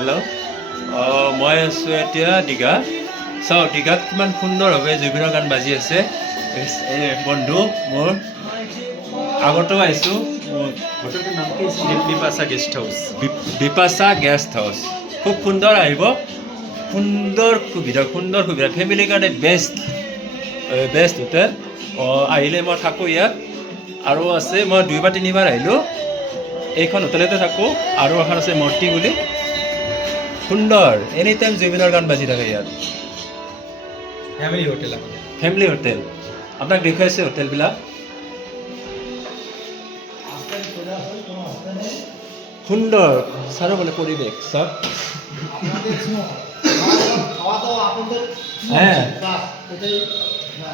Hello', মই আছোঁ এতিয়া দীঘা। চাওঁ দীঘাত কিমান সুন্দৰভাৱে জুবিনৰ গান বাজি আছে। এই বন্ধু মোৰ আগতেও আহিছোঁ। হোটেলটোৰ নাম কি আছিল? Bipasha guest house. Bipasha guest house খুব সুন্দৰ, আহিব। সুন্দৰ সুবিধা ফেমিলিৰ কাৰণে বেষ্ট হোটেল। আহিলে মই থাকোঁ ইয়াত, আৰু আছে মই 2 বা 3 বাৰ আহিলোঁ। এইখন হোটেলতে থাকোঁ, আৰু এখন আছে মূৰ্তি বুলি। সুন্দৰ, এনি টাইম জুবিনৰ গান বাজি থাকে ইয়াত। ফেমিলি হোটেল আপোনাক দেখুৱাইছে হোটেলবিলাক। সুন্দৰ চাৰিওফালে পৰিৱেশ চব।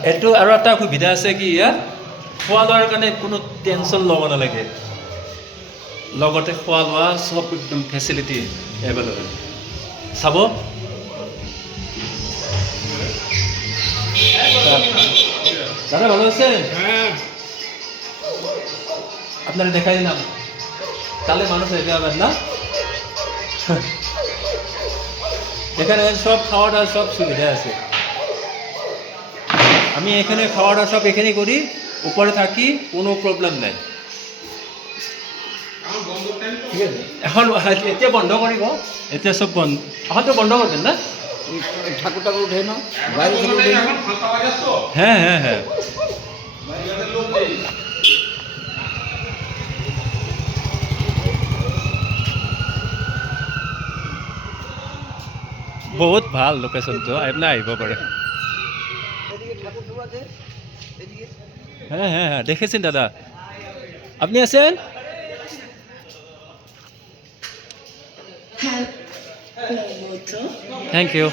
এইটো আৰু এটা সুবিধা আছে কি, ইয়াত খোৱা লোৱাৰ কাৰণে কোনো টেনশ্যন ল'ব নালাগে। লগতে খোৱা লোৱা চব একদম ফেচিলিটি এভেইলেবল। চাব দাদা, ভালো আছে? আপনারা দেখাই দিলাম, তাহলে মানুষ হয়ে যাবেন না। এখানে সব খাওয়া দাওয়া সব সুবিধা আছে। আমি এখানে খাওয়া দাওয়া সব এখানে করি, উপরে থাকি, কোনো প্রবলেম নাই। ঠিক আছে, এখন এতিয়া বন্ধ কৰিব, এতিয়া সব বন্ধ। এখনতো বন্ধ করবেন না? ঠাকুর উঠে না, বাইরে থেকে উঠে না। হ্যাঁ হ্যাঁ হ্যাঁ, বহুত ভাল লোকেশনটো, আপোনাৰ আহিব পাৰে। হ্যাঁ হ্যাঁ হ্যাঁ, দেখেছেন দাদা, আপনি আছেন? Thank U.